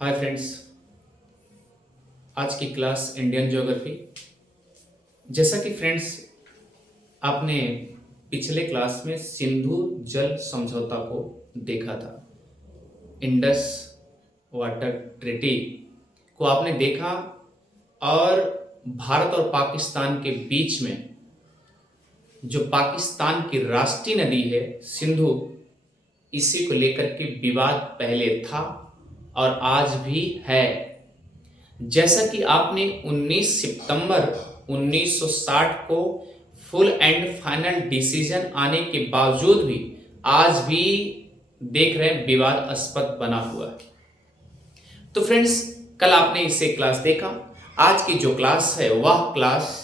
Hi friends. आज की class Indian geography. जैसा कि फ्रेंड्स आपने पिछले क्लास में सिंधु जल समझौता को देखा था, इंडस वाटर ट्रीटी को आपने देखा, और भारत और पाकिस्तान के बीच में जो पाकिस्तान की राष्ट्रीय नदी है सिंधु, इसी को लेकर के विवाद पहले था और आज भी है। जैसा कि आपने 19 सितंबर 1960 को फुल एंड फाइनल डिसीजन आने के बावजूद भी आज भी देख रहे हैं विवादास्पद बना हुआ है। तो फ्रेंड्स, कल आपने इसे क्लास देखा। आज की जो क्लास है वह क्लास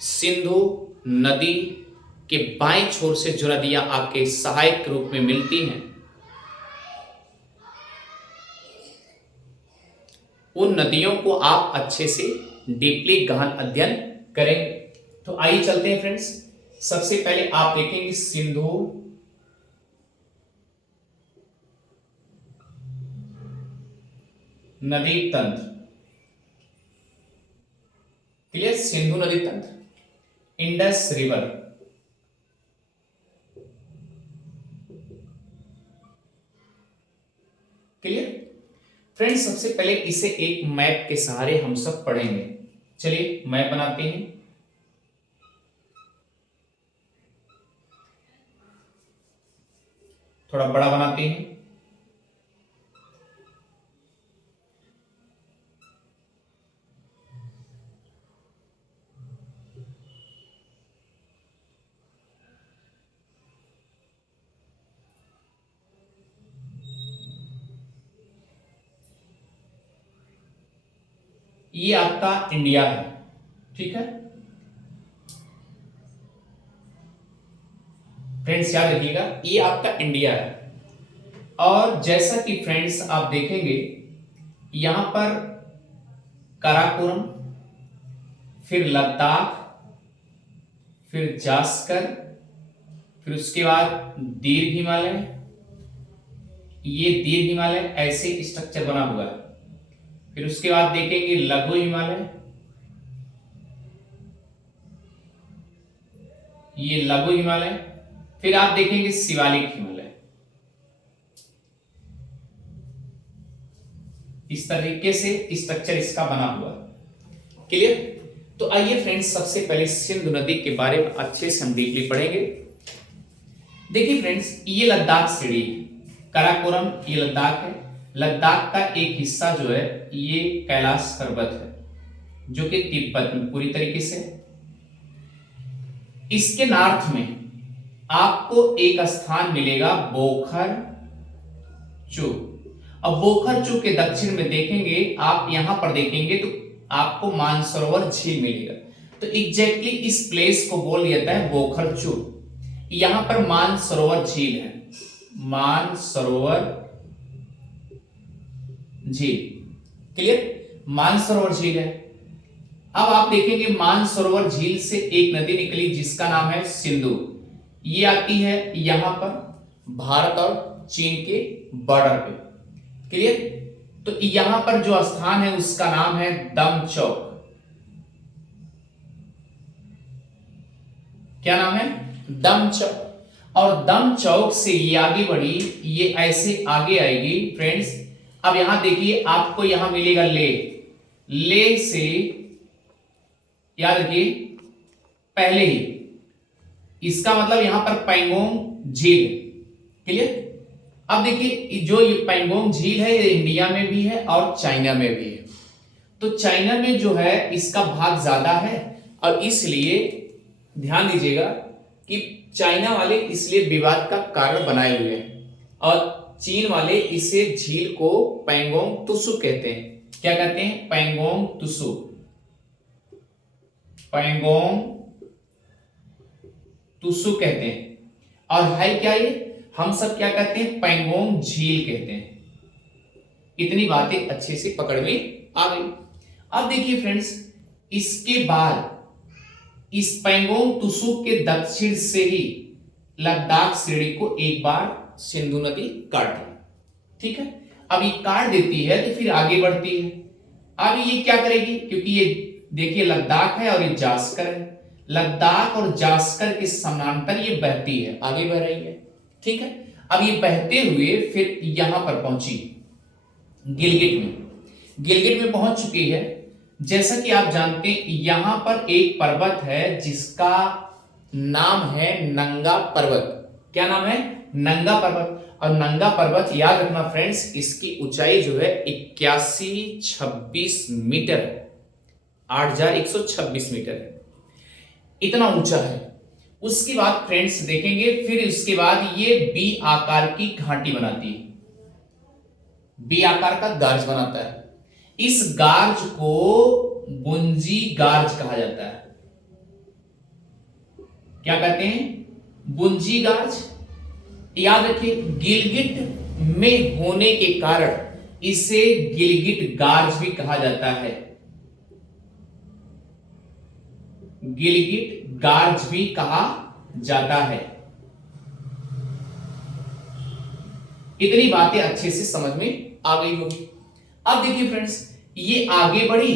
सिंधु नदी के बाएं छोर से जो नदियां आके सहायक रूप में मिलती हैं, उन नदियों को आप अच्छे से डीपली गहन अध्ययन करेंगे। तो आइए चलते हैं फ्रेंड्स। सबसे पहले आप देखेंगे सिंधु नदी तंत्र। क्लियर? सिंधु नदी तंत्र, इंडस रिवर। Clear friends? सबसे पहले इसे एक मैप के सहारे हम सब पढ़ेंगे। चलिए मैप बनाते हैं। थोड़ा बड़ा बनाते हैं। ये आपका इंडिया है, ठीक है फ्रेंड्स, याद रखिएगा ये आपका इंडिया है। और जैसा कि फ्रेंड्स आप देखेंगे यहां पर काराकोरम, फिर लद्दाख, फिर जास्कर, फिर उसके बाद दीर्घ हिमालय, ये दीर्घ हिमालय ऐसे स्ट्रक्चर बना हुआ है। फिर उसके बाद देखेंगे लघु हिमालय, ये लघु हिमालय, फिर आप देखेंगे शिवालिक हिमालय। इस तरीके से स्ट्रक्चर इसका बना हुआ। क्लियर? तो आइए फ्रेंड्स, सबसे पहले सिंधु नदी के बारे में अच्छे से हम डीपली पढ़ेंगे। देखिए फ्रेंड्स, ये लद्दाख सीढ़ी है, काराकोरम ये लद्दाख है। लद्दाख का एक हिस्सा जो है ये कैलाश पर्वत है जो कि तिब्बत में पूरी तरीके से। इसके नॉर्थ में आपको एक स्थान मिलेगा बोखर चू। अब बोखर चू के दक्षिण में देखेंगे आप, यहां पर देखेंगे तो आपको मानसरोवर झील मिलेगा। तो एग्जैक्टली इस प्लेस को बोल जाता है बोखर चू। यहां पर मानसरोवर झील है, मानसरोवर झील। क्लियर? मानसरोवर झील है। अब आप देखेंगे मानसरोवर झील से एक नदी निकली जिसका नाम है सिंधु। ये आती है यहां पर भारत और चीन के बॉर्डर पे। क्लियर? तो यहां पर जो स्थान है उसका नाम है दमचौक। क्या नाम है? दमचौक। और दमचौक से ये आगे बढ़ी, ये ऐसे आगे आएगी फ्रेंड्स। अब यहां देखिए आपको यहां मिलेगा ले, ले से याद रखिए पहले ही, इसका मतलब यहां पर पैंगोंग झील। क्लियर? अब देखिए जो ये पैंगोंग झील है ये इंडिया में भी है और चाइना में भी है। तो चाइना में जो है इसका भाग ज्यादा है और इसलिए ध्यान दीजिएगा कि चाइना वाले इसलिए विवाद का कारण बनाए हुए हैं और चीन वाले इसे झील को पैंगोंग तुसु कहते हैं। क्या कहते हैं? पैंगोंग तुसु। पैंगोंग तुसु कहते हैं। और है क्या ये? हम सब क्या कहते हैं? पैंगोंग झील कहते हैं। इतनी बातें अच्छे से पकड़ में आ गई। अब देखिए फ्रेंड्स, इसके बाद इस पैंगोंग तुसु के दक्षिण से ही लद्दाख श्रेणी को एक बार सिंधु नदी काट ली। ठीक है? अब ये काट देती है तो फिर आगे बढ़ती है। अब ये क्या करेगी, क्योंकि ये देखिए लद्दाख है और ये जास्कर है, लद्दाख और जास्कर के समानांतर ये बहती है, आगे बह रही है। ठीक है, अब ये बहते हुए फिर यहां पर पहुंची गिलगिट में, गिलगिट में पहुंच चुकी है। जैसा कि आप जानते हैं यहां पर एक पर्वत है जिसका नाम है नंगा पर्वत। क्या नाम है? नंगा पर्वत। और नंगा पर्वत याद रखना फ्रेंड्स, इसकी ऊंचाई जो है 8126 मीटर है, 8126 मीटर है, इतना ऊंचा है। उसके बाद फ्रेंड्स देखेंगे, फिर उसके बाद ये बी आकार की घाटी बनाती है, बी आकार का गार्ज बनाता है। इस गार्ज को बुंजी गार्ज कहा जाता है। क्या कहते हैं? बुंजी गार्ज। याद रखिए, गिलगिट में होने के कारण इसे गिलगिट गार्ज भी कहा जाता है, गिलगिट गार्ज भी कहा जाता है। इतनी बातें अच्छे से समझ में आ गई होगी। अब देखिए फ्रेंड्स, ये आगे बढ़ी,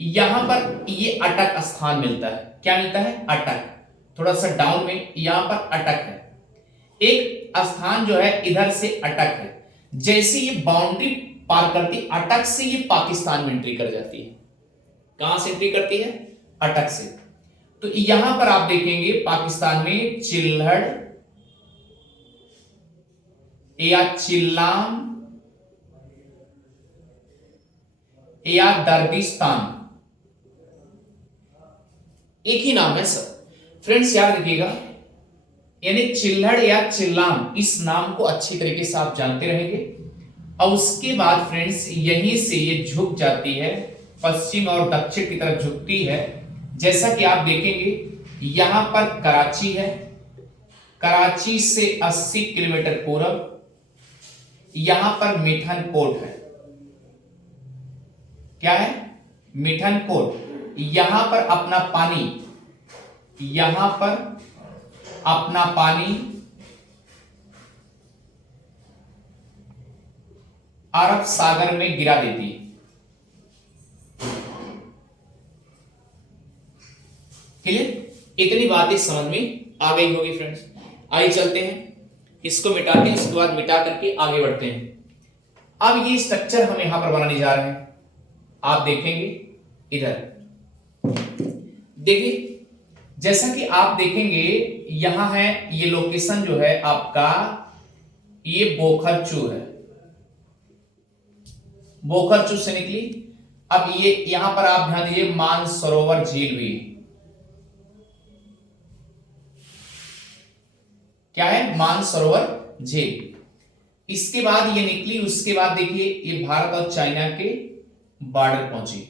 यहां पर ये अटक स्थान मिलता है। क्या मिलता है? अटक। थोड़ा सा डाउन में यहां पर अटक है, एक स्थान जो है इधर से अटक है। जैसे ये बाउंड्री पार करती, अटक से ये पाकिस्तान में एंट्री कर जाती है। कहां से एंट्री करती है? अटक से। तो यहां पर आप देखेंगे पाकिस्तान में चिल्हड़ या चिल्लाम या दर्दिस्तान, एक ही नाम है सर। फ्रेंड्स याद रखिएगा, यानी चिल्हड़ या चिल्लाम, इस नाम को अच्छी तरीके से आप जानते रहेंगे। और उसके बाद फ्रेंड्स यहीं से ये झुक जाती है, पश्चिम और दक्षिण की तरफ झुकती है। जैसा कि आप देखेंगे यहां पर कराची है, कराची से 80 किलोमीटर पूरब यहां पर मिठनकोट है। क्या है? मिठनकोट। यहां पर अपना पानी, यहां पर अपना पानी अरब सागर में गिरा देती है। क्लियर? इतनी बातें समझ में आ गई होगी फ्रेंड्स। आइए चलते हैं, इसको मिटा के उसके बाद मिटा करके आगे बढ़ते हैं। अब ये स्ट्रक्चर हम यहां पर बनाने जा रहे हैं। आप देखेंगे इधर देखिए, जैसा कि आप देखेंगे यहां है, ये लोकेशन जो है आपका, ये बोखरचू है, बोखरचू से निकली। अब ये यहां पर आप ध्यान दीजिए, मानसरोवर झील भी, क्या है? मानसरोवर झील। इसके बाद ये निकली, उसके बाद देखिए ये भारत और चाइना के बॉर्डर पहुंची।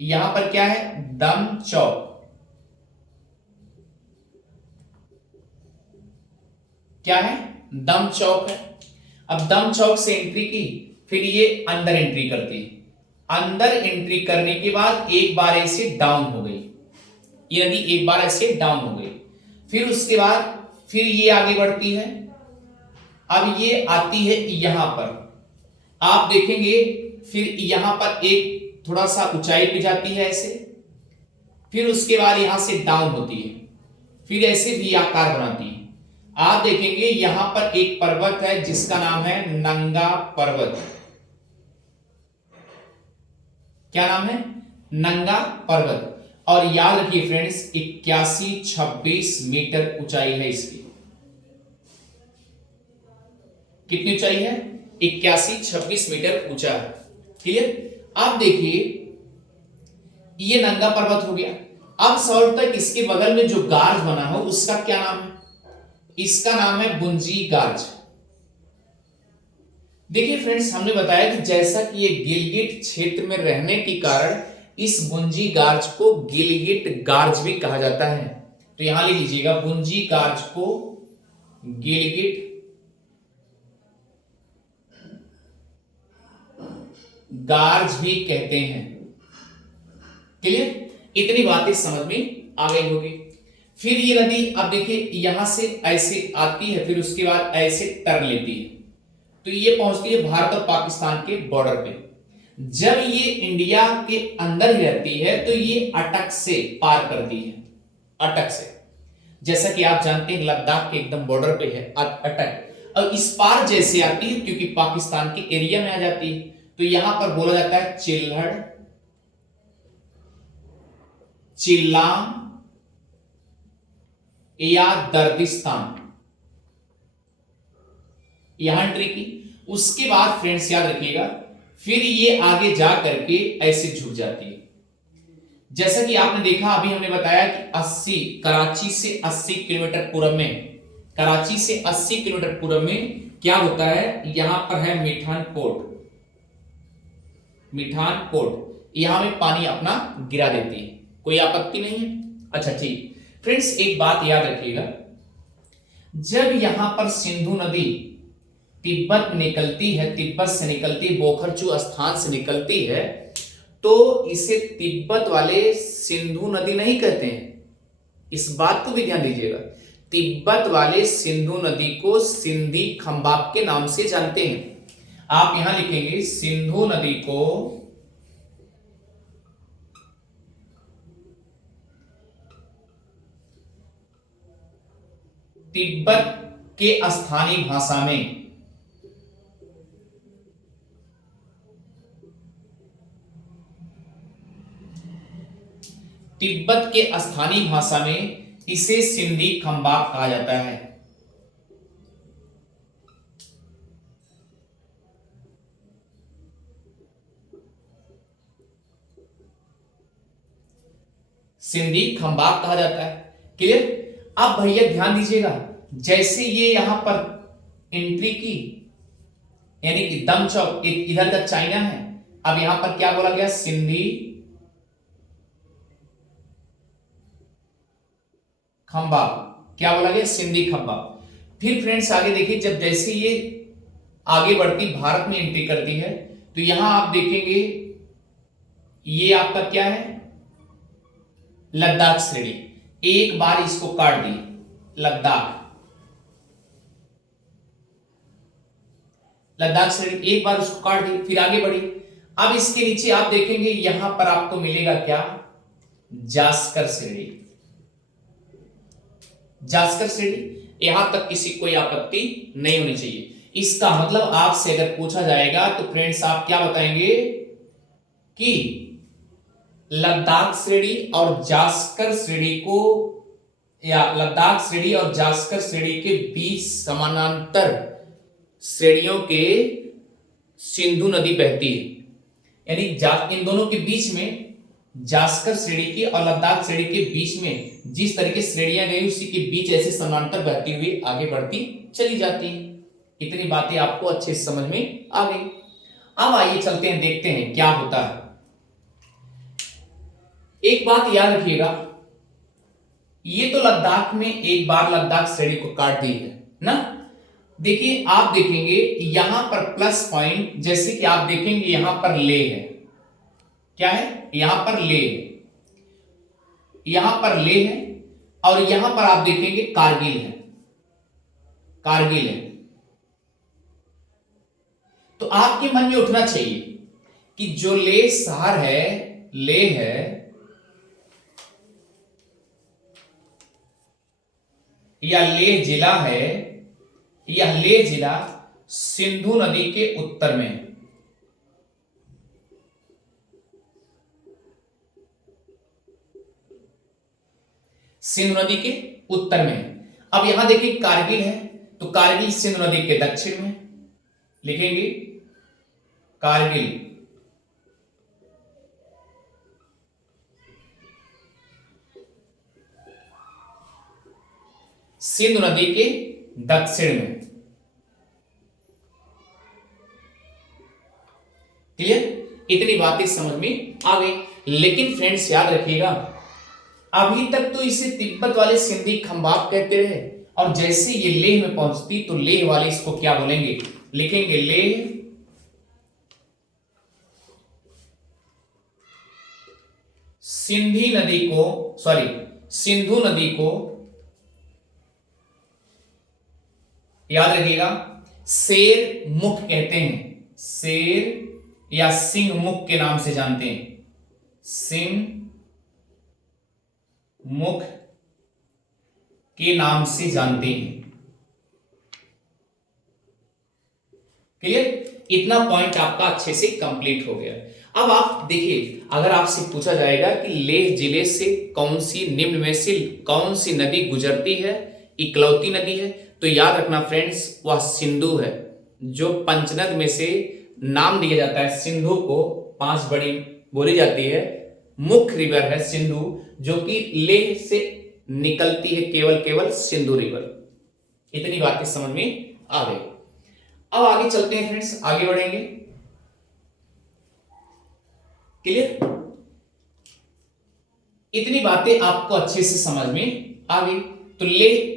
यहां पर क्या है? दम चौक। क्या है? दम चौक है। अब दम चौक से एंट्री की, फिर ये अंदर एंट्री करती, अंदर एंट्री करने के बाद एक बार ऐसे डाउन हो गई, ये नदी एक बार ऐसे डाउन हो गई। फिर उसके बाद फिर ये आगे बढ़ती है। अब ये आती है यहां पर, आप देखेंगे फिर यहां पर एक थोड़ा सा ऊंचाई पे जाती है ऐसे, फिर उसके बाद यहां से डाउन होती है, फिर ऐसे भी आकार बनाती है। आप देखेंगे यहां पर एक पर्वत है जिसका नाम है नंगा पर्वत। क्या नाम है? नंगा पर्वत। और याद रखिए फ्रेंड्स, 8126 मीटर ऊंचाई है इसकी। कितनी ऊंचाई है? 8126 मीटर ऊंचा है। क्लियर? आप देखिए ये नंगा पर्वत हो गया। अब सवाल तक इसके बगल में जो गार्ज बना हो उसका क्या नाम है? इसका नाम है बुंजी गार्ज। देखिए फ्रेंड्स, हमने बताया कि जैसा कि ये गिलगिट क्षेत्र में रहने के कारण इस बुंजी गार्ज को गिलगिट गार्ज भी कहा जाता है। तो यहां लिख लीजिएगा, बुंजी गार्ज को गिलगिट गार्ज भी कहते हैं। क्लियर? इतनी बातें समझ में आ गई होगी। फिर ये नदी अब देखिए यहां से ऐसे आती है, फिर उसके बाद ऐसे तर लेती है। तो ये पहुंचती है भारत और पाकिस्तान के बॉर्डर पे। जब ये इंडिया के अंदर ही रहती है तो ये अटक से पार करती है, अटक से। जैसा कि आप जानते हैं लद्दाख के एकदम बॉर्डर पे है अटक, और इस पार जैसे आती है क्योंकि पाकिस्तान के एरिया में आ जाती है, तो यहां पर बोला जाता है चिल्हड़, चिल्लाम या दर्दिस्तान, यहां एंट्री की। उसके बाद फ्रेंड्स याद रखिएगा फिर ये आगे जा करके ऐसे झुक जाती है। जैसा कि आपने देखा, अभी हमने बताया कि 80 कराची से 80 किलोमीटर पूरब में, कराची से 80 किलोमीटर पूरब में क्या होता है, यहां पर है मीठान पोर्ट, मीठान पोर्ट, यहां में पानी अपना गिरा देती है, कोई आपत्ति नहीं है। अच्छा ठीक फ्रेंड्स, एक बात याद रखिएगा, जब यहां पर सिंधु नदी तिब्बत निकलती है, तिब्बत से निकलती, बोखरचू स्थान से निकलती है, तो इसे तिब्बत वाले सिंधु नदी नहीं कहते हैं, इस बात को भी ध्यान दीजिएगा। तिब्बत वाले सिंधु नदी को सिंधी खंबाब के नाम से जानते हैं। आप यहां लिखेंगे सिंधु नदी को तिब्बत के स्थानीय भाषा में तिब्बत के स्थानीय भाषा में इसे सिंधी खंबाब कहा जाता है। सिंधी खंबाब कहा जाता है। क्लियर? अब भैया ध्यान दीजिएगा, जैसे ये यहां पर एंट्री की, यानी कि दम चौक इधर का चाइना है, अब यहां पर क्या बोला गया, सिंधी खंबाब, क्या बोला गया, सिंधी खंबाब। फिर फ्रेंड्स आगे देखिए, जब जैसे ये आगे बढ़ती भारत में एंट्री करती है, तो यहां आप देखेंगे ये आपका क्या है, लद्दाख श्रेणी। एक बार इसको काट दी, लद्दाख, लद्दाख श्रेणी एक बार उसको काट दी, फिर आगे बढ़ी। अब इसके नीचे आप देखेंगे यहां पर आपको मिलेगा क्या, जास्कर श्रेणी, जास्कर श्रेणी। यहां तक किसी कोई आपत्ति नहीं होनी चाहिए। इसका मतलब आपसे अगर पूछा जाएगा तो फ्रेंड्स आप क्या बताएंगे कि लद्दाख श्रेणी और जास्कर श्रेणी को, या लद्दाख श्रेणी और जास्कर श्रेणी के बीच समानांतर श्रेणियों के सिंधु नदी बहती है, यानी इन दोनों के बीच में, जास्कर श्रेणी की और लद्दाख श्रेणी के बीच में जिस तरह की श्रेणियां गई उसी के बीच ऐसे समानांतर बहती हुई आगे बढ़ती चली जाती है। इतनी बातें आपको अच्छे से समझ में आ गई। अब आइए चलते हैं, देखते हैं क्या होता है। एक बात याद रखिएगा, ये तो लद्दाख में एक बार लद्दाख श्रेणी को काट दी है ना। देखिए आप देखेंगे यहां पर प्लस पॉइंट, जैसे कि आप देखेंगे यहां पर ले है, क्या है, यहां पर ले, यहां पर ले है, और यहां पर आप देखेंगे कारगिल है, कारगिल है। तो आपके मन में उठना चाहिए कि जो ले शहर है, ले है, या ले जिला है, यह ले जिला सिंधु नदी के उत्तर में है। सिंधु नदी के उत्तर में है। अब यहां देखिए कारगिल है, तो कारगिल सिंधु नदी के दक्षिण में, लिखेंगे कारगिल सिंधु नदी के दक्षिण में। क्लियर? इतनी बातें समझ में आ गई। लेकिन फ्रेंड्स याद रखिएगा, अभी तक तो इसे तिब्बत वाले सिंधी खंबाब कहते रहे, और जैसे ये लेह में पहुंचती तो लेह वाले इसको क्या बोलेंगे, लिखेंगे लेह सिंधी नदी को, सॉरी सिंधु नदी को, याद रखिएगा शेर मुख कहते हैं, शेर या सिंह मुख के नाम से जानते हैं, सिंह मुख के नाम से जानते हैं। क्लियर? इतना पॉइंट आपका अच्छे से कंप्लीट हो गया। अब आप देखिए, अगर आपसे पूछा जाएगा कि लेह जिले से कौन सी निम्न में से कौन सी नदी गुजरती है, इकलौती नदी है, तो याद रखना फ्रेंड्स, वह सिंधु है। जो पंचनद में से नाम दिया जाता है सिंधु को, 5 बड़ी बोली जाती है, मुख्य रिवर है सिंधु, जो कि लेह से निकलती है, केवल सिंधु रिवर। इतनी बातें समझ में आ गई। अब आगे चलते हैं फ्रेंड्स, आगे बढ़ेंगे। क्लियर? इतनी बातें आपको अच्छे से समझ में आ गई। तो लेह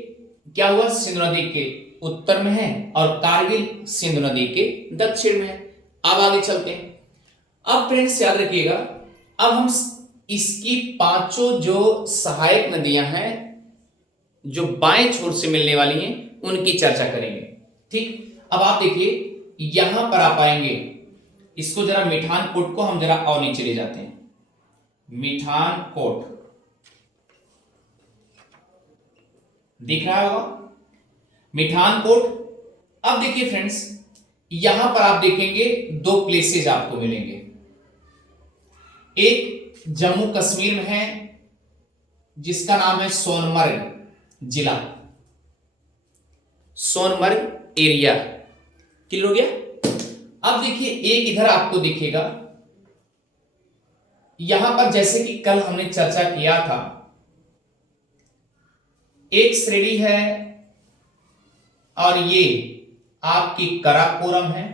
क्या हुआ, सिंधु नदी के उत्तर में है और कारगिल सिंधु नदी के दक्षिण में है। अब आगे चलते हैं। अब फ्रेंड्स याद रखिएगा, अब हम इसकी 5 जो सहायक नदियां हैं, जो बाएं छोर से मिलने वाली हैं, उनकी चर्चा करेंगे। ठीक, अब आप देखिए, यहां पर आप आएंगे, इसको जरा मिठान कोट को हम जरा और नीचे ले जाते हैं। मिठान कोट दिख रहा होगा, मिठान कोट। अब देखिए फ्रेंड्स, यहां पर आप देखेंगे 2 प्लेसेस आपको मिलेंगे। एक जम्मू कश्मीर में है, जिसका नाम है सोनमर्ग जिला, सोनमर्ग एरिया। क्लियर हो गया? अब देखिए, एक इधर आपको दिखेगा, यहां पर जैसे कि कल हमने चर्चा किया था, एक श्रेणी है और ये आपकी काराकोरम है,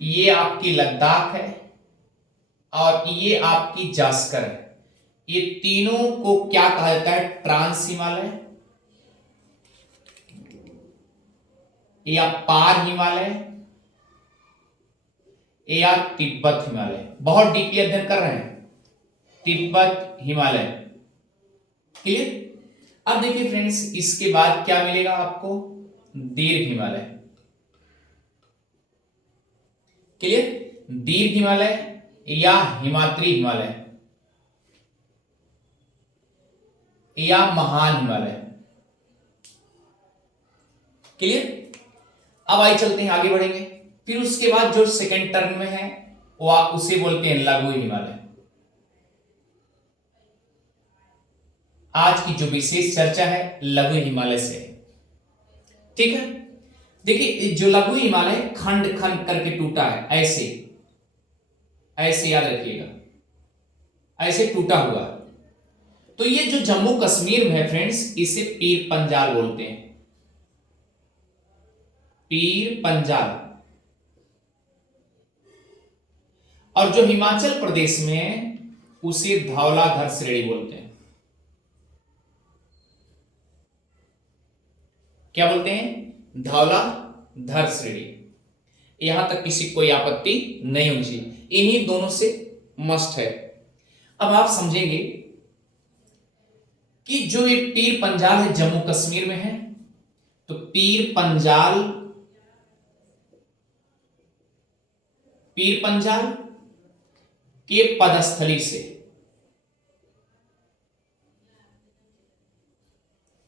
ये आपकी लद्दाख है और ये आपकी जास्कर है। ये तीनों को क्या कहा जाता है, ट्रांस हिमालय या पार हिमालय या तिब्बत हिमालय। बहुत डीपली अध्ययन कर रहे हैं, तिब्बत हिमालय। क्लियर? अब देखिए फ्रेंड्स, इसके बाद क्या मिलेगा आपको, दीर्घ हिमालय। क्लियर? दीर्घ हिमालय या हिमाद्री हिमालय या महान हिमालय। क्लियर? अब आइए चलते हैं, आगे बढ़ेंगे। फिर उसके बाद जो सेकंड टर्न में है, वो आप उसे बोलते हैं लघु हिमालय। आज की जो विशेष चर्चा है लघु हिमालय से। ठीक है? देखिए, जो लघु हिमालय खंड खंड करके टूटा है, ऐसे ऐसे याद रखिएगा, ऐसे टूटा हुआ। तो ये जो जम्मू कश्मीर में है फ्रेंड्स, इसे पीर पंजाल बोलते हैं, पीर पंजाल। और जो हिमाचल प्रदेश में है, उसे धौलाधर श्रेणी बोलते हैं। क्या बोलते हैं? धौलाधर श्रेणी। यहां तक किसी को कोई आपत्ति नहीं होनी चाहिए, इन्हीं दोनों से मस्ट है। अब आप समझेंगे कि जो ये पीर पंजाल है जम्मू कश्मीर में है, तो पीर पंजाल के पदस्थली से,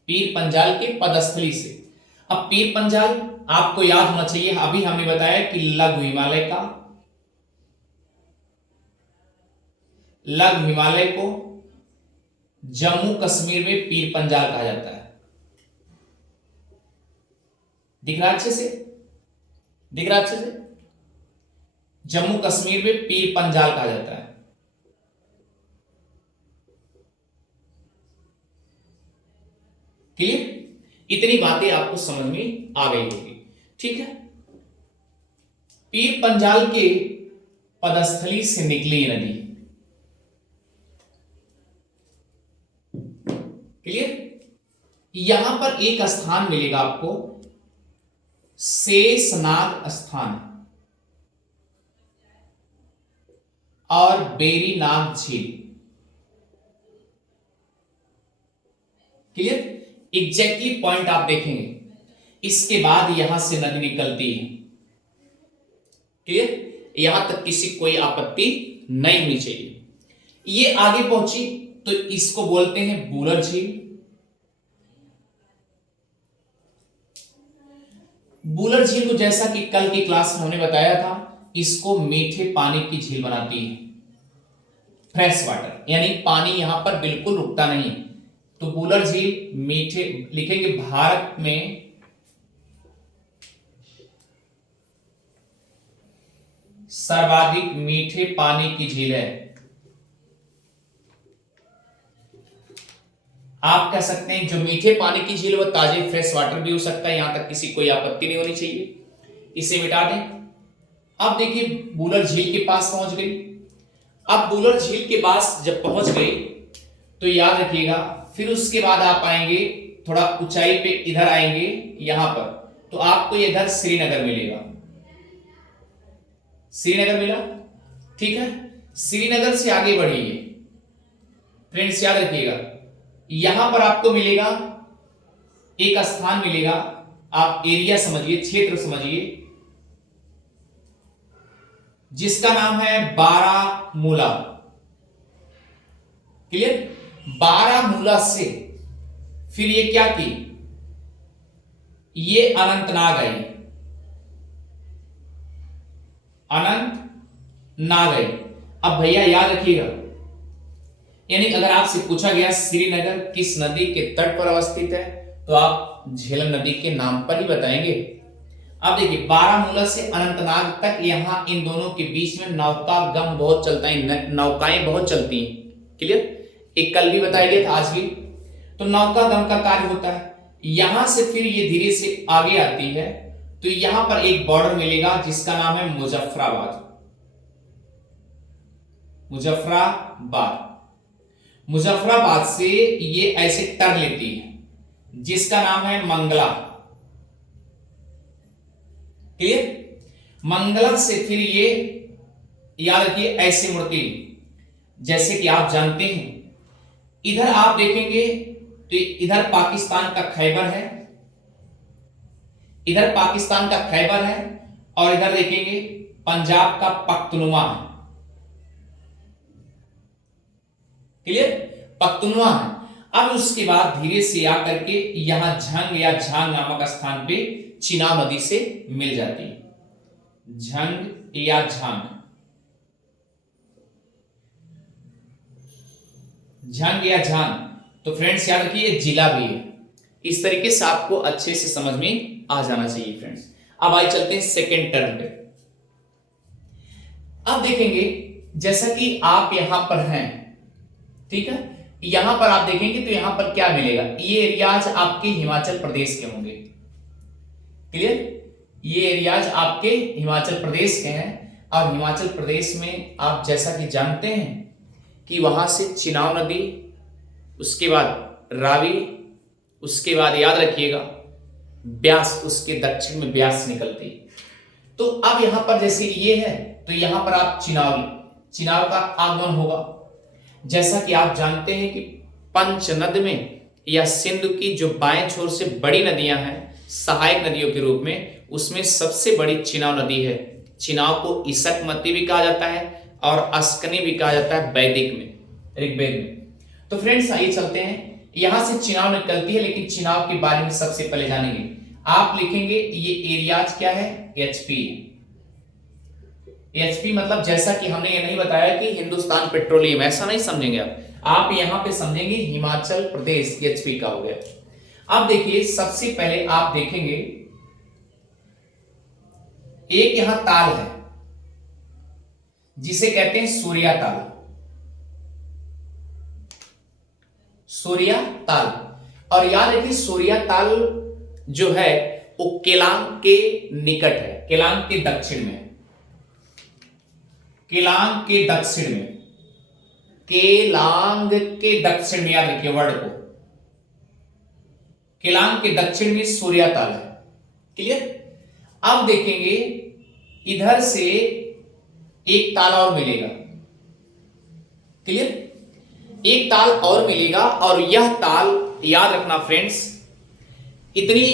पीर पंजाल के पदस्थली से। अब पीर पंजाल आपको याद होना चाहिए, अभी हमने बताया कि लघु हिमालय का, लघु हिमालय को जम्मू कश्मीर में पीर पंजाल कहा जाता है। दिख रहा अच्छे से? दिख रहा अच्छे से? जम्मू कश्मीर में पीर पंजाल कहा जाता है। क्लियर? इतनी बातें आपको समझ में आ गई होगी। ठीक है? पीर पंजाल के पदस्थली से निकली नदी। क्लियर? यहां पर एक स्थान मिलेगा आपको, शेषनाग स्थान और बेरीनाग झील। क्लियर? एग्जैक्टली पॉइंट आप देखेंगे, इसके बाद यहां से नदी निकलती है। क्लियर, यहां तक किसी कोई आपत्ति नहीं होनी चाहिए। ये आगे पहुंची तो इसको बोलते हैं बूलर झील। बूलर झील को जैसा कि कल की क्लास में हमने बताया था, इसको मीठे पानी की झील बनाती है, फ्रेश वाटर, यानी पानी यहां पर बिल्कुल रुकता नहीं। तो बूलर झील मीठे लिखेंगे, भारत में सर्वाधिक मीठे पानी की झील है। आप कह सकते हैं जो मीठे पानी की झील वो ताजे फ्रेश वाटर भी हो सकता है, यहां तक किसी कोई आपत्ति नहीं होनी चाहिए, इसे मिटा दें। अब देखिए बूलर झील के पास पहुंच गई। अब बूलर झील के पास जब पहुंच गई तो याद रखिएगा, फिर उसके बाद आप आएंगे थोड़ा ऊंचाई पे, इधर आएंगे यहां पर, तो आपको इधर श्रीनगर मिलेगा। श्रीनगर मिला, ठीक है। श्रीनगर से आगे बढ़िए फ्रेंड्स, याद रखिएगा यहां पर आपको मिलेगा एक स्थान मिलेगा, आप एरिया समझिए, क्षेत्र समझिए, जिसका नाम है बारामूला। क्लियर, बारामूला से फिर ये क्या की, ये अनंतनाग आई, अनंतनाग आई। अब भैया याद रखिएगा, यानी अगर आपसे पूछा गया श्रीनगर किस नदी के तट पर अवस्थित है, तो आप झेलम नदी के नाम पर ही बताएंगे। अब देखिए बारामूला से अनंतनाग तक, यहां इन दोनों के बीच में नौकागम बहुत चलता है, नौकाएं बहुत चलती हैं। क्लियर, एक कल भी बताया गया था, आज भी। तो नौकागम का कार्य होता है। यहां से फिर ये धीरे से आगे आती है, तो यहां पर एक बॉर्डर मिलेगा जिसका नाम है मुजफ्फराबाद। मुजफ्फराबाद, मुजफ्फराबाद से ये ऐसे टर्न लेती है जिसका नाम है मंगला। क्लियर, मंगला से फिर ये याद रखिए ऐसे मुड़ती, जैसे कि आप जानते हैं इधर आप देखेंगे तो इधर पाकिस्तान का खैबर है, इधर पाकिस्तान का खैबर है, और इधर देखेंगे पंजाब का पख्तूनख्वा है। क्लियर, पख्तूनख्वा है। अब उसके बाद धीरे से आकर के यहां झंग या झांग नामक स्थान पे चिनाब नदी से मिल जाती है। झंग या झांग, झंग या झांग, तो फ्रेंड्स याद रखिए जिला भी है। इस तरीके से आपको अच्छे से समझ में आ जाना चाहिए फ्रेंड्स। अब आइए चलते हैं सेकेंड टर्म पे। अब देखेंगे जैसा कि आप यहां पर हैं, ठीक है, यहां पर आप देखेंगे तो यहां पर क्या मिलेगा, ये एरियाज आपके हिमाचल प्रदेश के होंगे। क्लियर, ये एरियाज आपके हिमाचल प्रदेश के हैं, और हिमाचल प्रदेश में आप जैसा कि जानते हैं कि वहां से चिनाब नदी, उसके बाद रावी, उसके बाद याद रखिएगा ब्यास, उसके दक्षिण में ब्यास निकलती। तो अब यहां पर जैसे ये है, तो यहां पर आप चिनाब का आगमन होगा। जैसा कि आप जानते हैं कि पंचनद में या सिंधु की जो बाएं छोर से बड़ी नदियां हैं सहायक नदियों के रूप में, उसमें सबसे बड़ी चिनाब नदी है। चिनाब को इसकमती भी कहा जाता है और अस्कनी भी कहा जाता है वैदिक में, ऋग्वेद में। तो फ्रेंड्स आइए चलते हैं, यहां से चिनाब निकलती है, लेकिन चिनाब के बारे में सबसे पहले जानेंगे। आप लिखेंगे ये एरियाज क्या है, एचपी है। एचपी मतलब जैसा कि हमने ये नहीं बताया कि हिंदुस्तान पेट्रोलियम, ऐसा नहीं समझेंगे आप यहां पे समझेंगे हिमाचल प्रदेश एचपी का हो गया। अब देखिए सबसे पहले आप देखेंगे एक यहां ताल है जिसे कहते हैं सूर्या ताल, सूर्या ताल। और याद रखिए सूर्या ताल जो है वो केलांग के निकट है, केलांग के दक्षिण में, केलांग के दक्षिण में, केलांग के दक्षिण में, याद रखिए वर्ड को, केलांग के दक्षिण में सूर्या ताल है। क्लियर, अब देखेंगे इधर से एक ताल और मिलेगा। क्लियर, एक ताल और मिलेगा, और यह ताल याद रखना फ्रेंड्स, इतनी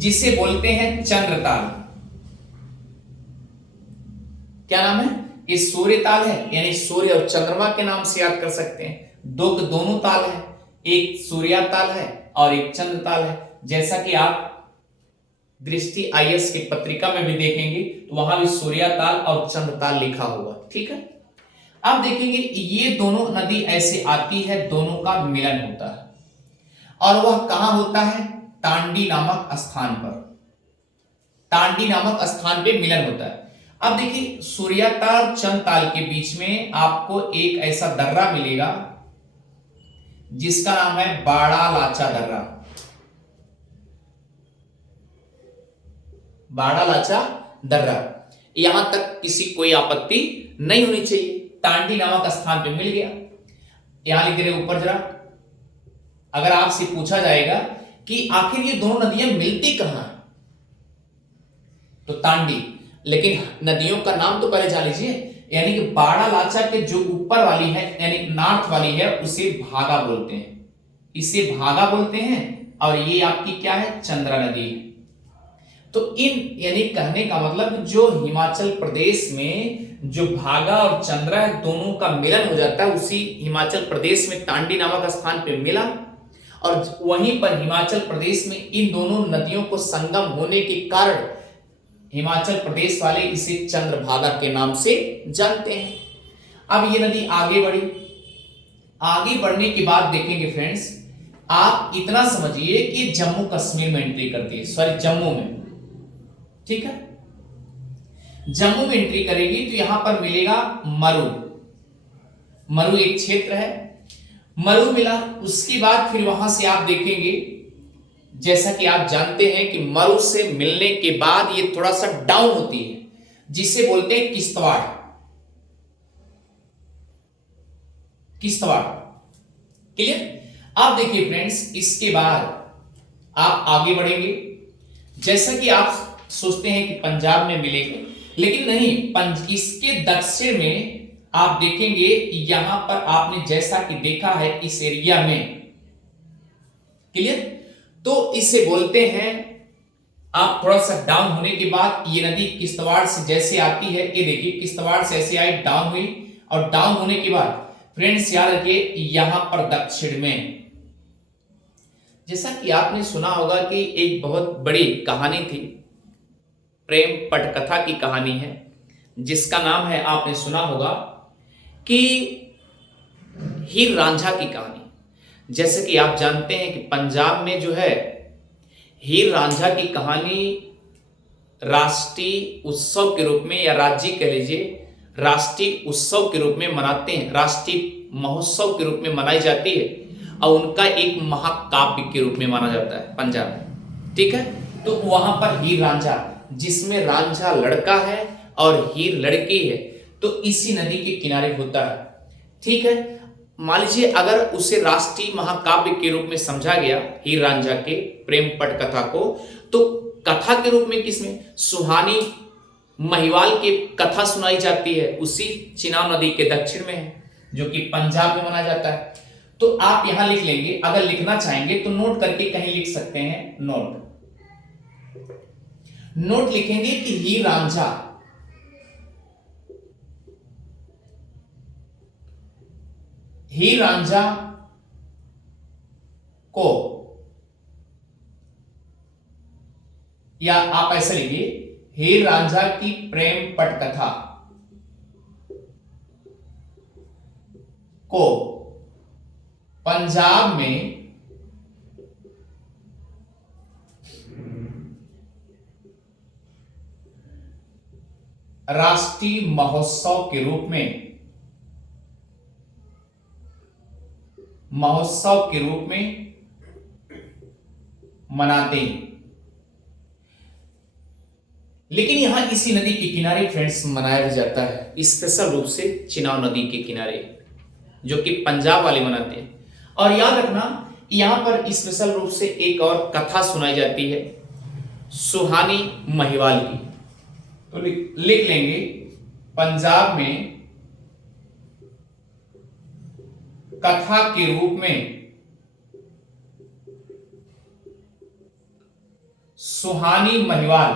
जिसे बोलते हैं चंद्रताल। क्या नाम है? ये सूर्य ताल है, यानी सूर्य और चंद्रमा के नाम से याद कर सकते हैं। दोनों ताल है, एक सूर्या ताल है और एक चंद्र ताल है। जैसा कि आप दृष्टि आईएएस की पत्रिका में भी देखेंगे तो वहां भी सूर्या ताल और चंद्र ताल लिखा होगा। ठीक है, अब देखेंगे ये दोनों नदी ऐसे आती है, दोनों का मिलन होता है और वह कहां होता है? तांडी नामक स्थान पर। तांडी नामक स्थान पे मिलन होता है। अब देखिए सूर्या ताल चंद्र ताल के बीच में आपको एक ऐसा दर्रा मिलेगा जिसका नाम है बाड़ा लाचा दर्रा। बाड़ा लाचा दर्रा, यहां तक किसी कोई आपत्ति नहीं होनी चाहिए। तांडी नामक स्थान पे मिल गया। यहां लिख दे ऊपर जरा, अगर आपसे पूछा जाएगा कि आखिर ये दोनों नदियां मिलती कहां है तो तांडी, लेकिन नदियों का नाम तो पहले जान लीजिए। यानी कि बाड़ा लाचा के जो ऊपर वाली है यानी नॉर्थ वाली है उसे भागा बोलते हैं, इसे भागा बोलते हैं और ये आपकी क्या है? चंद्रा नदी है। तो इन यानी कहने का मतलब जो हिमाचल प्रदेश में जो भागा और चंद्रा है दोनों का मिलन हो जाता है, उसी हिमाचल प्रदेश में तांडी नामक स्थान पे मिला और वहीं पर हिमाचल प्रदेश में इन दोनों नदियों को संगम होने के कारण हिमाचल प्रदेश वाले इसे चंद्रभागा के नाम से जानते हैं। अब ये नदी आगे बढ़ी, आगे बढ़ने के बाद देखेंगे फ्रेंड्स, आप इतना समझिए कि जम्मू कश्मीर में एंट्री करती है, सॉरी जम्मू में। ठीक है, जम्मू में एंट्री करेगी तो यहां पर मिलेगा मरु। मरु एक क्षेत्र है, मरु मिला। उसके बाद फिर वहां से आप देखेंगे, जैसा कि आप जानते हैं कि मरु से मिलने के बाद ये थोड़ा सा डाउन होती है, जिसे बोलते हैं किश्तवाड़। किश्तवाड़ क्लियर? आप देखिए फ्रेंड्स, इसके बाद आप आगे बढ़ेंगे। जैसा कि आप सोचते हैं कि पंजाब में मिलेंगे, लेकिन नहीं, इसके दक्षिण में आप देखेंगे यहां पर आपने जैसा कि देखा है इस एरिया में। क्लियर? तो इसे बोलते हैं, आप थोड़ा सा डाउन होने के बाद ये नदी किश्तवाड़ से जैसे आती है, ये देखिए किश्तवाड़ से ऐसे आई, डाउन हुई और डाउन होने के बाद फ्रेंड्स याद रखिए यहां पर दक्षिण में, जैसा कि आपने सुना होगा कि एक बहुत बड़ी कहानी थी, प्रेम पटकथा की कहानी है, जिसका नाम है, आपने सुना होगा कि हीर रांझा की कहानी। जैसे कि आप जानते हैं कि पंजाब में जो है हीर रांझा की कहानी राष्ट्रीय उत्सव के रूप में, या राज्य कह लीजिए, राष्ट्रीय उत्सव के रूप में मनाते हैं, राष्ट्रीय महोत्सव के रूप में मनाई जाती है और उनका एक महाकाव्य के रूप में माना जाता है पंजाब में। ठीक है, तो वहां पर हीर रांझा, जिसमें रांझा लड़का है और हीर लड़की है, तो इसी नदी के किनारे होता है। ठीक है, मान लीजिए अगर उसे राष्ट्रीय महाकाव्य के रूप में समझा गया हीर रांझा के प्रेम पट कथा को, तो कथा के रूप में किसमें? सुहानी महिवाल की कथा सुनाई जाती है, उसी चिनाब नदी के दक्षिण में है, जो कि पंजाब में माना जाता है। तो आप यहां लिख लेंगे, अगर लिखना चाहेंगे तो नोट करके कहीं लिख सकते हैं। नोट लिखेंगे कि हीर रांझा को, या आप ऐसे लिखिए, हीर रांझा की प्रेम पटकथा को पंजाब में राष्ट्रीय महोत्सव के रूप में मनाते हैं। लेकिन यहां इसी नदी के किनारे फ्रेंड्स मनाया जाता है, स्पेशल रूप से चिनाब नदी के किनारे, जो कि पंजाब वाले मनाते हैं। और याद रखना यहां पर स्पेशल रूप से एक और कथा सुनाई जाती है सुहानी महिवाल की। तो लिख लेंगे पंजाब में कथा के रूप में सुहानी महिवाल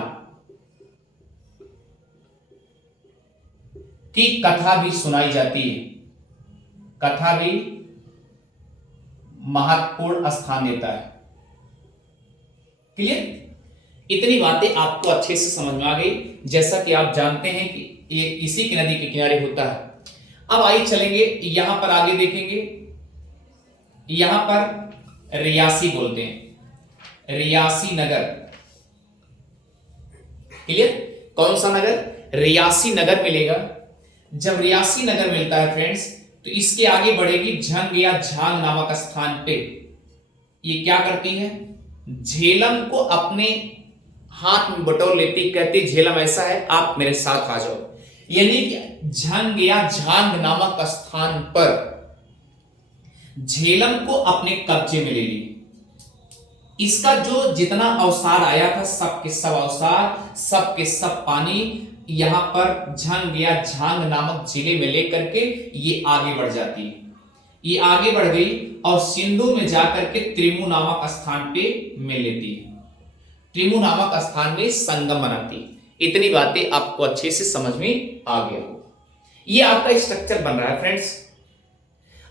की कथा भी सुनाई जाती है। कथा भी महत्वपूर्ण स्थान देता है। क्लियर? इतनी बातें आपको अच्छे से समझ में आ गई, जैसा कि आप जानते हैं कि ये इसी की नदी के किनारे होता है। अब आइए चलेंगे यहां पर, आगे देखेंगे। यहां पर रियासी बोलते हैं, रियासी नगर। क्लियर? कौन सा नगर? रियासी नगर मिलेगा। जब रियासी नगर मिलता है फ्रेंड्स, तो इसके आगे बढ़ेगी झंग या झांग नामक स्थान पे। ये क्या करती है? झेलम को अपने हाथ में बटोर लेती, कहती झेलम ऐसा है, आप मेरे साथ आ जाओ। यानी कि झंग या झांग नामक स्थान पर झेलम को अपने कब्जे में ले ली। इसका जो जितना अवसार आया था, सब के सब अवसार, सब के सब पानी यहां पर झंग या झांग नामक जिले में लेकर के ये आगे बढ़ जाती है। ये आगे बढ़ गई और सिंधु में जाकर के त्रिमु नामक स्थान पे मिल लेती है। त्रिमु नामक स्थान में संगम बनाती है। इतनी बातें आपको अच्छे से समझ में आ गया हो। ये आपका स्ट्रक्चर बन रहा है फ्रेंड्स।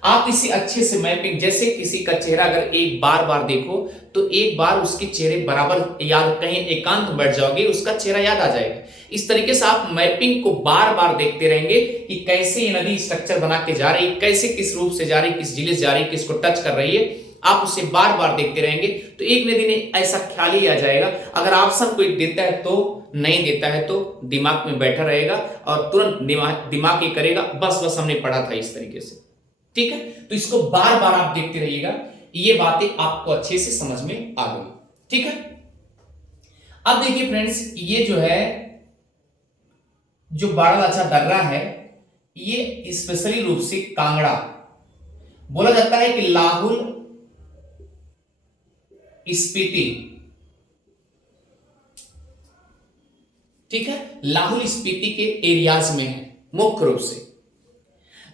आप इसे अच्छे से मैपिंग, जैसे किसी का चेहरा अगर एक बार बार देखो तो एक बार उसके चेहरे बराबर याद, कहीं एकांत बैठ जाओगे उसका चेहरा याद आ जाएगा। इस तरीके से आप मैपिंग को बार बार देखते रहेंगे कि कैसे ये नदी स्ट्रक्चर बना के जा रही है, कैसे किस रूप से जा रही है, किस जिले से जा रही है, किसको टच कर रही है। आप उसे बार बार देखते रहेंगे तो एक न दिन ऐसा ख्याल ही आ जाएगा। अगर ऑप्शन कोई देता है तो, नहीं देता है तो दिमाग में बैठा रहेगा और तुरंत दिमाग ही करेगा, बस हमने पढ़ा था इस तरीके से। ठीक है? तो इसको बार बार आप देखते रहिएगा, ये बातें आपको अच्छे से समझ में आ गई। ठीक है? अब देखिए फ्रेंड्स, ये जो है, जो बारालाचा दर्रा है, ये स्पेशली रूप से कांगड़ा, बोला जाता है कि लाहुल स्पीति, ठीक है, लाहुल स्पीति के एरियाज में है मुख्य रूप से।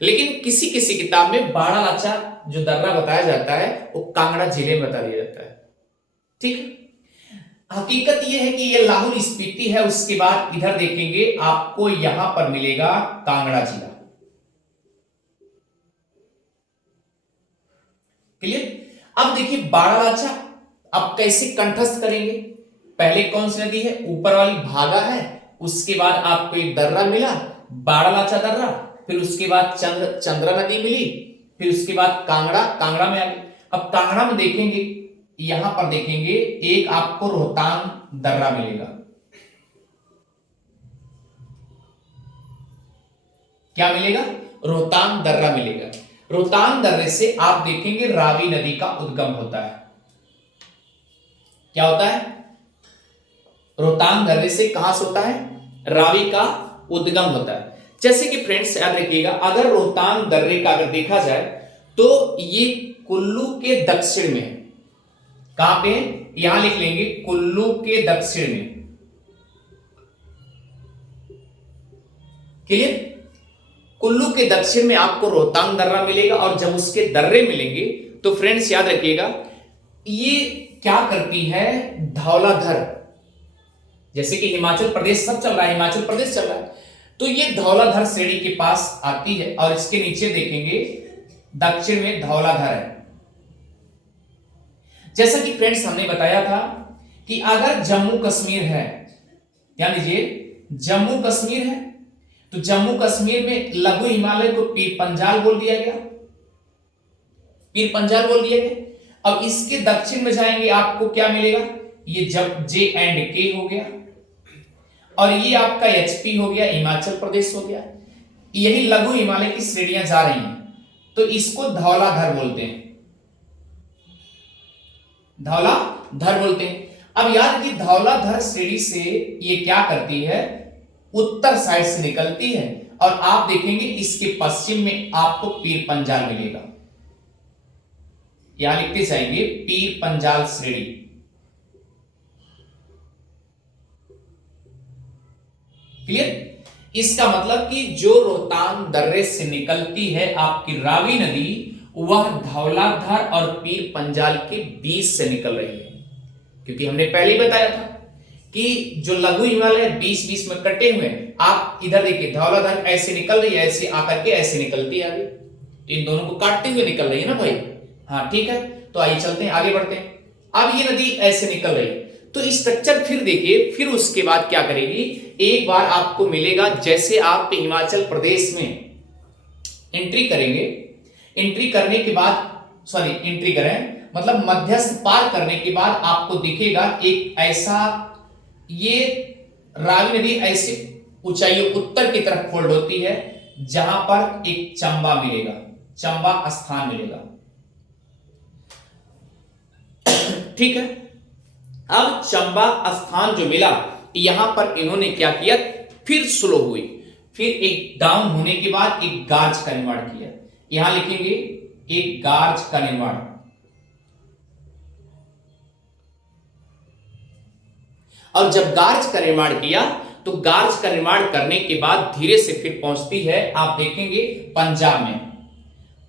लेकिन किसी किसी किताब में बारालाचा जो दर्रा बताया जाता है वो कांगड़ा जिले में बता दिया जाता है। ठीक है? हकीकत यह है कि यह लाहुल स्पीति है। उसके बाद इधर देखेंगे आपको यहां पर मिलेगा कांगड़ा जिला। क्लियर? अब देखिए बारालाचा अब कैसे कंठस्थ करेंगे। पहले कौन सी नदी है? ऊपर वाली भागा है, उसके बाद आपको एक दर्रा मिला बारालाचा दर्रा, फिर उसके बाद चंद्रा नदी मिली, फिर उसके बाद कांगड़ा में आ गई। अब कांगड़ा में देखेंगे, यहां पर देखेंगे एक आपको रोहतांग दर्रा मिलेगा। क्या मिलेगा? रोहतांग दर्रा मिलेगा। रोहतांग दर्रे से आप देखेंगे रावी नदी का उद्गम होता है। क्या होता है? रोहतांग दर्रे से कहां से होता है? रावी का उद्गम होता है। जैसे कि फ्रेंड्स याद रखिएगा, अगर रोहतांग दर्रे का अगर देखा जाए तो ये कुल्लू के दक्षिण में है। कहां पे? यहां लिख लेंगे कुल्लू के दक्षिण में। क्लियर? कुल्लू के दक्षिण में आपको रोहतांग दर्रा मिलेगा और जब उसके दर्रे मिलेंगे तो फ्रेंड्स याद रखिएगा, ये क्या करती है? धौलाधर, जैसे कि हिमाचल प्रदेश सब चल रहा है, हिमाचल प्रदेश चल रहा है, तो ये धौलाधर श्रेणी के पास आती है और इसके नीचे देखेंगे दक्षिण में धौलाधर है। जैसा कि फ्रेंड्स हमने बताया था कि अगर जम्मू कश्मीर है, ध्यान दीजिए, जम्मू कश्मीर है तो जम्मू कश्मीर में लघु हिमालय को पीर पंजाल बोल दिया गया, पीर पंजाल बोल दिया गया। अब इसके दक्षिण में जाएंगे आपको क्या मिलेगा? ये जब J&K हो गया और ये आपका HP हो गया, हिमाचल प्रदेश हो गया। यही लघु हिमालय की श्रेणियां जा रही हैं तो इसको धौलाधर बोलते हैं, धौलाधर बोलते हैं। अब याद कि धौलाधर श्रेणी से ये क्या करती है? उत्तर साइड से निकलती है और आप देखेंगे इसके पश्चिम में आपको पीर पंजाल मिलेगा। यहां लिखते जाएंगे पीर पंजाल श्रेणी। क्लियर? इसका मतलब कि जो रोहतांग दर्रे से निकलती है आपकी रावी नदी, वह धौलाधर और पीर पंजाल के बीच से निकल रही है। क्योंकि हमने पहले ही बताया था कि जो लघु हिमालय बीच बीच में कटे हुए हैं, आप इधर देखिए धौलाधार ऐसे निकल रही है, ऐसे आकर के ऐसे निकलती है आगे, तो इन दोनों को काटते हुए निकल रही है ना भाई। हाँ ठीक है, तो आइए चलते हैं आगे बढ़ते हैं। अब ये नदी ऐसे निकल रही है, तो स्ट्रक्चर फिर देखिए, फिर उसके बाद क्या करेगी, एक बार आपको मिलेगा जैसे आप हिमाचल प्रदेश में एंट्री करेंगे, एंट्री करने के बाद एंट्री करें मतलब मध्यस्थ पार करने के बाद आपको दिखेगा एक ऐसा, ये रावी नदी ऐसे ऊंचाई उत्तर की तरफ फोल्ड होती है, जहां पर एक चंबा मिलेगा, चंबा स्थान मिलेगा। ठीक है, अब चंबा स्थान जो मिला, यहां पर इन्होंने क्या किया, फिर स्लो हुई, फिर एक डाउन होने के बाद एक गार्ज का निर्माण किया। यहां लिखेंगे एक गार्ज का निर्माण। और जब गार्ज का निर्माण किया, तो गार्ज का निर्माण करने के बाद धीरे से फिर पहुंचती है, आप देखेंगे पंजाब में।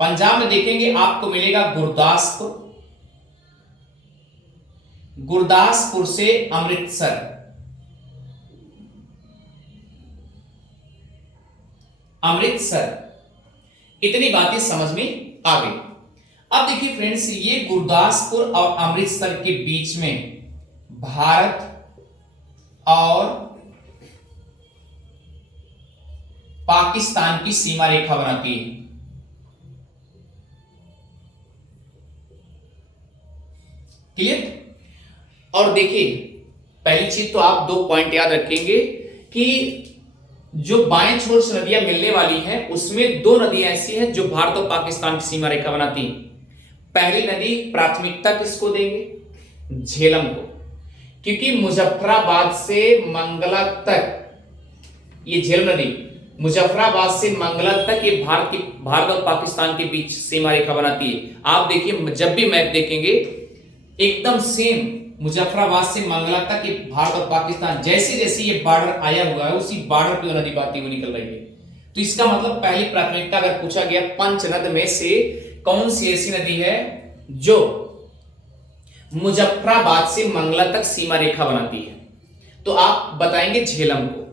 पंजाब में देखेंगे आपको मिलेगा गुरदासपुर, गुरदासपुर से अमृतसर, अमृतसर, इतनी बातें समझ में आ गई। अब देखिए फ्रेंड्स, ये गुरदासपुर और अमृतसर के बीच में भारत और पाकिस्तान की सीमा रेखा बनाती है। क्लियर? और देखिए, पहली चीज तो आप दो पॉइंट याद रखेंगे कि जो बाएं छोर से नदियां मिलने वाली हैं, उसमें दो नदियां ऐसी हैं जो भारत और पाकिस्तान की सीमा रेखा बनाती हैं। पहली नदी प्राथमिकता किसको देंगे? झेलम को, क्योंकि मुजफ्फराबाद से मंगला तक, ये झेलम नदी मुजफ्फराबाद से मंगला तक ये भारत और पाकिस्तान के बीच सीमा रेखा बनाती है। आप देखिए, जब भी मैप देखेंगे एकदम सेम मुजफ्फराबाद से मंगला तक ये भारत और पाकिस्तान, जैसे जैसे ये बॉर्डर आया हुआ है उसी बॉर्डर पे नदी बहती हुई निकल रही है। तो इसका मतलब पहली प्राथमिकता अगर पूछा गया, पंचनद में से कौन सी ऐसी नदी है जो मुजफ्फराबाद से मंगला तक सीमा रेखा बनाती है, तो आप बताएंगे झेलम को।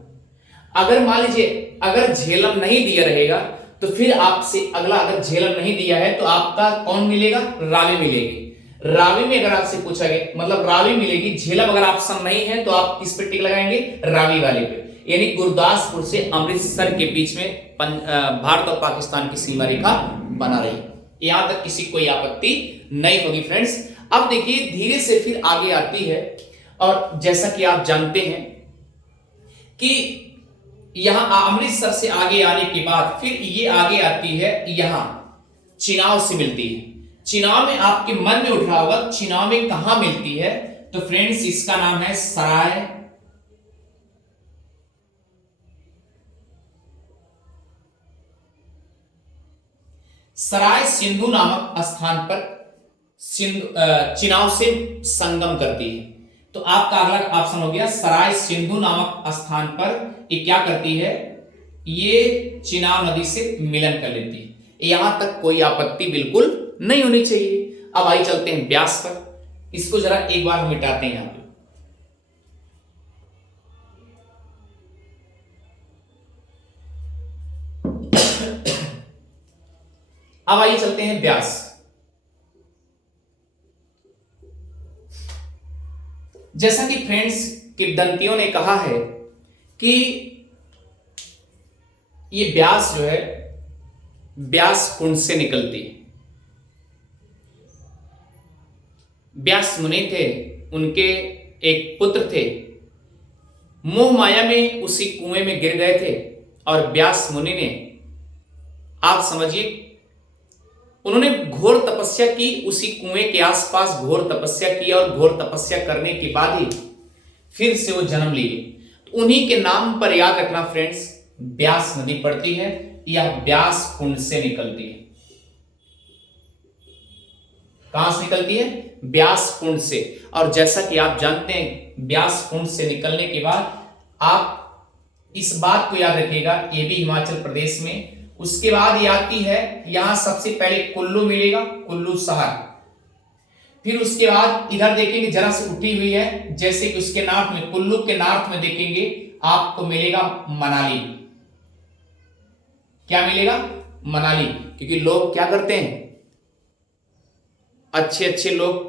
अगर मान लीजिए अगर झेलम नहीं दिया रहेगा, तो फिर आपसे अगला, अगर झेलम नहीं दिया है तो आपका कौन मिलेगा? रावी मिलेगी। रावी में अगर आपसे पूछा गया, मतलब रावी मिलेगी। झेलम अगर ऑप्शन नहीं है तो आप किस पे टिक लगाएंगे? रावी वाले पे। यानी गुरदासपुर से अमृतसर के बीच में भारत और पाकिस्तान की सीमा रेखा बना रही है। यहां तक किसी कोई आपत्ति नहीं होगी फ्रेंड्स। अब देखिए, धीरे से फिर आगे आती है, और जैसा कि आप जानते हैं कि यहां अमृतसर से आगे आने के बाद फिर ये आगे आती है, यहां चिनाव से मिलती है। चिनाव में आपके मन में उठ रहा होगा, चिनाव में कहां मिलती है? तो फ्रेंड्स, इसका नाम है सराय सराय सिंधु नामक स्थान पर चिनाव से संगम करती है। तो आपका अगला ऑप्शन हो गया सराय सिंधु नामक स्थान पर ये क्या करती है? ये चिनाव नदी से मिलन कर लेती है। यहां तक कोई आपत्ति बिल्कुल नहीं होनी चाहिए। अब आइए चलते हैं ब्यास पर। इसको जरा एक बार हम मिटाते हैं यहां पे। अब आइए चलते हैं ब्यास। जैसा कि फ्रेंड्स किंवदंतियों ने कहा है कि ये ब्यास जो है, ब्यास कुंड से निकलती है। व्यास मुनि थे, उनके एक पुत्र थे, मोह माया में उसी कुएं में गिर गए थे, और व्यास मुनि ने, आप समझिए, उन्होंने घोर तपस्या की, उसी कुएं के आसपास घोर तपस्या की, और घोर तपस्या करने के बाद ही फिर से वो जन्म लिए। तो उन्हीं के नाम पर याद रखना फ्रेंड्स, व्यास नदी पड़ती है, यह व्यास कुंड से निकलती है। कहां से निकलती है? व्यास कुंड से। और जैसा कि आप जानते हैं, व्यास कुंड से निकलने के बाद आप इस बात को याद रखिएगा, ये भी हिमाचल प्रदेश में। उसके बाद ये आती है, यहां सबसे पहले कुल्लू मिलेगा, कुल्लू शहर। फिर उसके बाद इधर देखेंगे जरा से उठी हुई है, जैसे कि उसके नॉर्थ में, कुल्लू के नॉर्थ में देखेंगे आपको मिलेगा मनाली। क्या मिलेगा? मनाली। क्योंकि लोग क्या करते हैं, अच्छे अच्छे लोग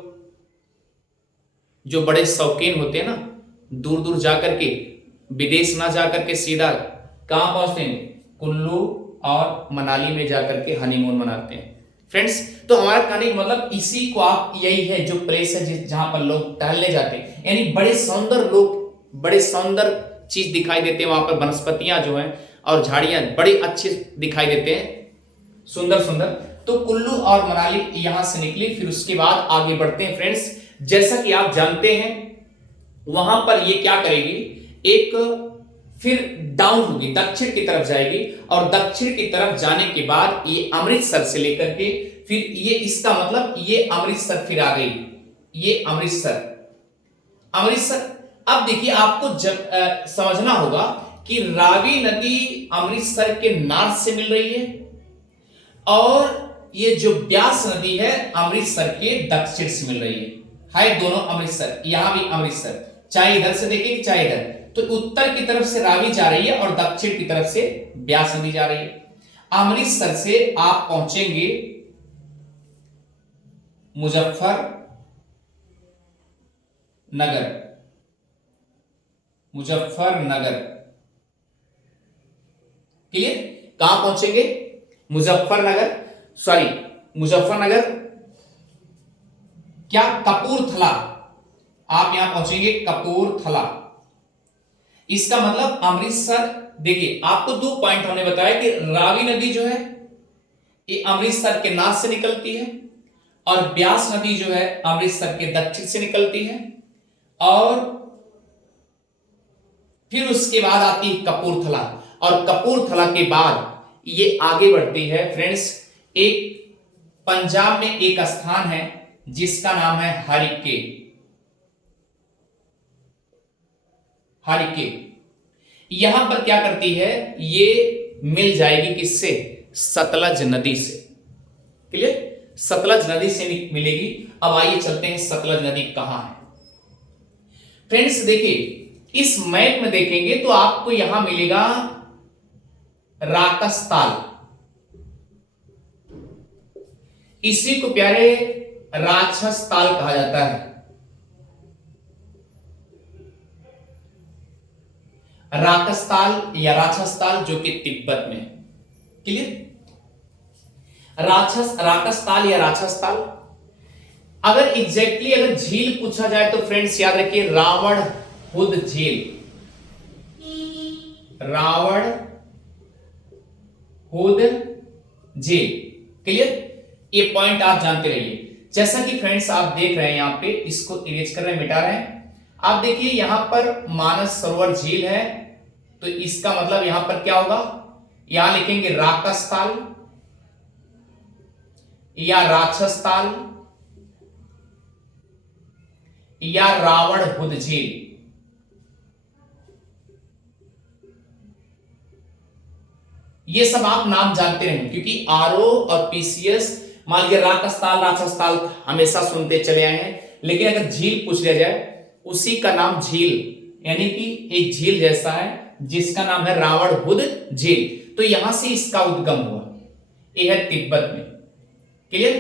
जो बड़े शौकीन होते हैं ना, दूर दूर जाकर के, विदेश ना जाकर के सीधा कहां पहुंचते हैं? कुल्लू और मनाली में जाकर के हनीमून मनाते हैं फ्रेंड्स। तो हमारा कहने का मतलब इसी को आप, यही है जो प्लेस है जहां पर लोग टहलने जाते हैं, यानी बड़े सौंदर्य लोग, बड़े सौंदर्य चीज दिखाई देते हैं वहां पर, वनस्पतियां जो हैं और झाड़ियां बड़े अच्छे दिखाई देते हैं, सुंदर सुंदर। तो कुल्लू और मनाली यहां से निकली, फिर उसके बाद आगे बढ़ते हैं फ्रेंड्स। जैसा कि आप जानते हैं वहां पर ये क्या करेगी, एक फिर डाउन होगी, दक्षिण की तरफ जाएगी, और दक्षिण की तरफ जाने के बाद ये अमृतसर से लेकर के फिर ये, इसका मतलब ये अमृतसर फिर आ गई, ये अमृतसर। अमृतसर अब देखिए आपको समझना होगा कि रावी नदी अमृतसर के नॉर्थ से मिल रही है, और ये जो ब्यास नदी है अमृतसर के दक्षिण से मिल रही है दोनों अमृतसर, यहां भी अमृतसर, चाहे इधर से देखेंगे चाहे इधर। तो उत्तर की तरफ से रावी जा रही है और दक्षिण की तरफ से ब्यास नदी जा रही है। अमृतसर से आप पहुंचेंगे मुजफ्फरनगर, मुजफ्फरनगर, क्लियर? कहां पहुंचेंगे? मुजफ्फरनगर, सॉरी मुजफ्फरनगर क्या, कपूरथला। आप यहां पहुंचेंगे कपूरथला। इसका मतलब अमृतसर, देखिए आपको 2 पॉइंट हमने बताया कि रावी नदी जो है ये अमृतसर के नॉर्थ से निकलती है, और ब्यास नदी जो है अमृतसर के दक्षिण से निकलती है, और फिर उसके बाद आती है कपूरथला, और कपूरथला के बाद ये आगे बढ़ती है फ्रेंड्स। एक पंजाब में एक स्थान है जिसका नाम है हरिके, हरिके। यहां पर क्या करती है, ये मिल जाएगी किससे? सतलज नदी से, क्लियर? सतलज नदी से मिलेगी। अब आइए चलते हैं सतलज नदी कहां है फ्रेंड्स। देखिए इस मैप में देखेंगे तो आपको यहां मिलेगा राकसताल, इसी को प्यारे राक्षस ताल कहा जाता है। राकसताल या राक्षसताल जो कि तिब्बत में, क्लियर? राकसताल या राक्षसताल। अगर एग्जैक्टली अगर झील पूछा जाए तो फ्रेंड्स याद रखिए रावण हुद झील, रावण हुद झील, क्लियर? ये पॉइंट आप जानते रहिए। जैसा कि फ्रेंड्स आप देख रहे हैं यहां पे, इसको इरेज कर रहे हैं, मिटा रहे हैं। आप देखिए यहां पर मानस सरोवर झील है, तो इसका मतलब यहां पर क्या होगा, यहां लिखेंगे राकसताल या राक्षसताल या रावण हुद झील। ये सब आप नाम जानते रहें, क्योंकि आरओ और पीसीएस, मान लीजिए राकसताल राक्षसताल हमेशा सुनते चले आए हैं, लेकिन अगर झील पूछ लिया जाए, उसी का नाम झील, यानी कि एक झील जैसा है जिसका नाम है रावण हुद झील। तो यहां से इसका उद्गम हुआ, यह है तिब्बत में, क्लियर?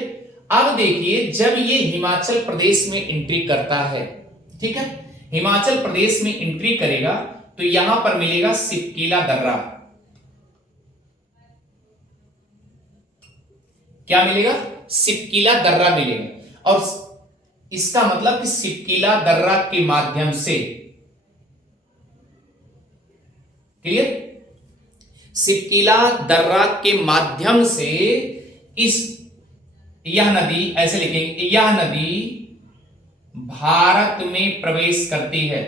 अब देखिए जब ये हिमाचल प्रदेश में एंट्री करता है, ठीक है, हिमाचल प्रदेश में एंट्री करेगा तो यहां पर मिलेगा सिपकीला दर्रा। क्या मिलेगा? सिपकीला दर्रा मिलेगा, और इसका मतलब कि सिपकीला दर्रा के माध्यम से, क्लियर? सिपकीला दर्रा के माध्यम से यह नदी, ऐसे लिखेंगे, यह नदी भारत में प्रवेश करती है।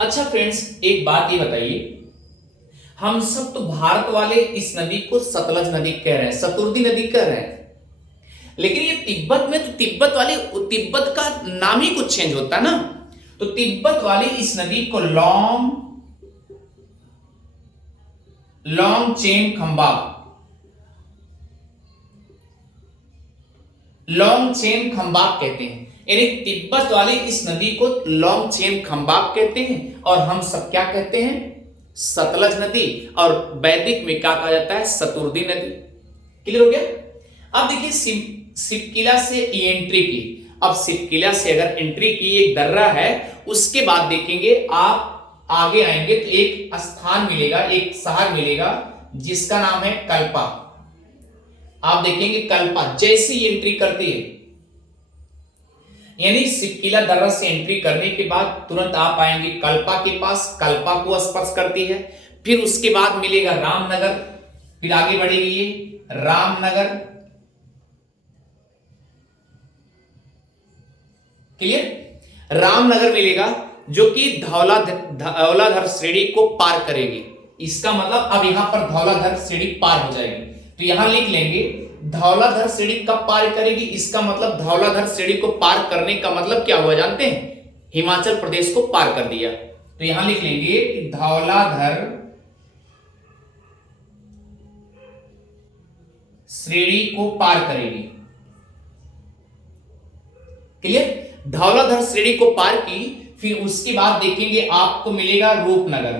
अच्छा फ्रेंड्स एक बात ये बताइए, हम सब तो भारत वाले इस नदी को सतलज नदी कह रहे हैं, सतुर्दी नदी कह रहे हैं, लेकिन ये तिब्बत में तो तिब्बत वाले, तिब्बत का नाम ही कुछ चेंज होता है ना, तो तिब्बत वाली इस नदी को लॉन्ग चेन खंबा, लोंगचेन खंबाक कहते हैं। यानी तिब्बत वाली इस नदी को लोंगचेन खंबाक कहते हैं और हम सब क्या कहते हैं, सतलज नदी। और वैदिक में क्या कहा जाता है, सतुर्दी नदी। क्लियर हो गया। अब देखिए सिपकिला से एंट्री की। अब सिपकिला से अगर एंट्री की, एक दर्रा है, उसके बाद देखेंगे आप आगे आएंगे तो एक स्थान मिलेगा, एक शहर मिलेगा जिसका नाम है कल्पा। आप देखेंगे कल्पा जैसे ही एंट्री करती है, यानी सिपकिला दर्रा से एंट्री करने के बाद तुरंत आप आएंगे कल्पा के पास, कल्पा को स्पर्श करती है। फिर उसके बाद मिलेगा रामनगर, फिर आगे बढ़ेगी ये रामनगर। क्लियर। रामनगर मिलेगा जो कि धौलाधर श्रेणी को पार करेगी। इसका मतलब अब यहां पर धौलाधर श्रेणी पार हो जाएगी, तो यहां लिख लेंगे धौलाधर श्रेणी कब पार करेगी। इसका मतलब धौलाधर श्रेणी को पार करने का मतलब क्या हुआ जानते हैं, हिमाचल प्रदेश को पार कर दिया। तो यहां लिख लेंगे कि धौलाधर श्रेणी को पार करेगी। क्लियर। धौलाधर श्रेणी को पार की, फिर उसके बाद देखेंगे आपको मिलेगा रूपनगर।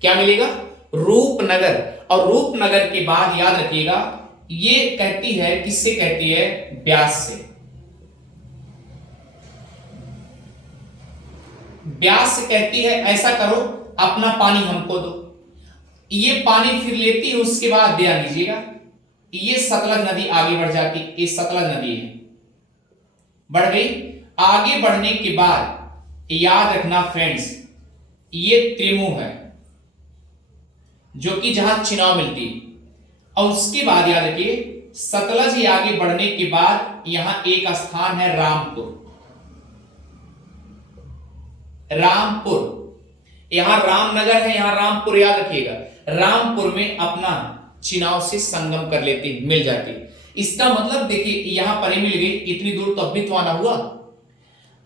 क्या मिलेगा, रूपनगर। और रूपनगर के बाद याद रखिएगा ये कहती है, किससे कहती है, ब्यास से। ब्यास से कहती है ऐसा करो अपना पानी हमको दो। ये पानी फिर लेती है, उसके बाद दे दीजिएगा। ये सतलज नदी आगे बढ़ जाती, ये सतलज नदी है, बढ़ गई। आगे बढ़ने के बाद याद रखना फ्रेंड्स, ये त्रिमु है जो कि जहां चिनाव मिलती। और उसके बाद याद रखिए सतलज ही आगे बढ़ने के बाद यहां एक स्थान है रामपुर। रामपुर, यहां रामनगर है, यहां रामपुर, याद रखिएगा। रामपुर में अपना चिनाव से संगम कर लेती, मिल जाती। इसका मतलब देखिए यहां पर ही मिल गई, इतनी दूर तो अभी तो आना हुआ।